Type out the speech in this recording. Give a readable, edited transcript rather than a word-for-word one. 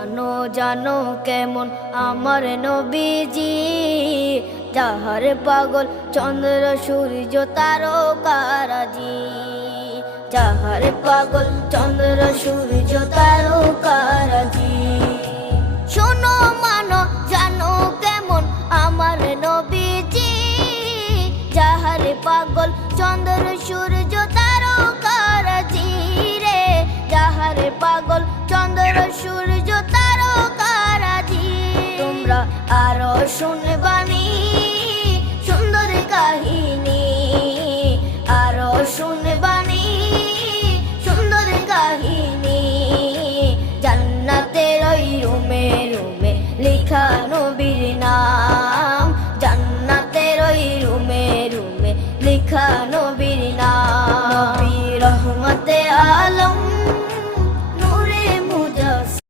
জানো জানো কেমন আমার নবীজি, যাহার পাগল চন্দ্র সূর্য তারকারাজি, যাহার পাগল চন্দ্র সূর্য তারকারাজি। শোনো মানো জানো কেমন আমার নবীজি, যাহার পাগল চন্দ্র সূর্য তারকারাজি রে, যাহার পাগল চন্দ্র সূর্য তারকারাজি। তোমরা আরো শুনে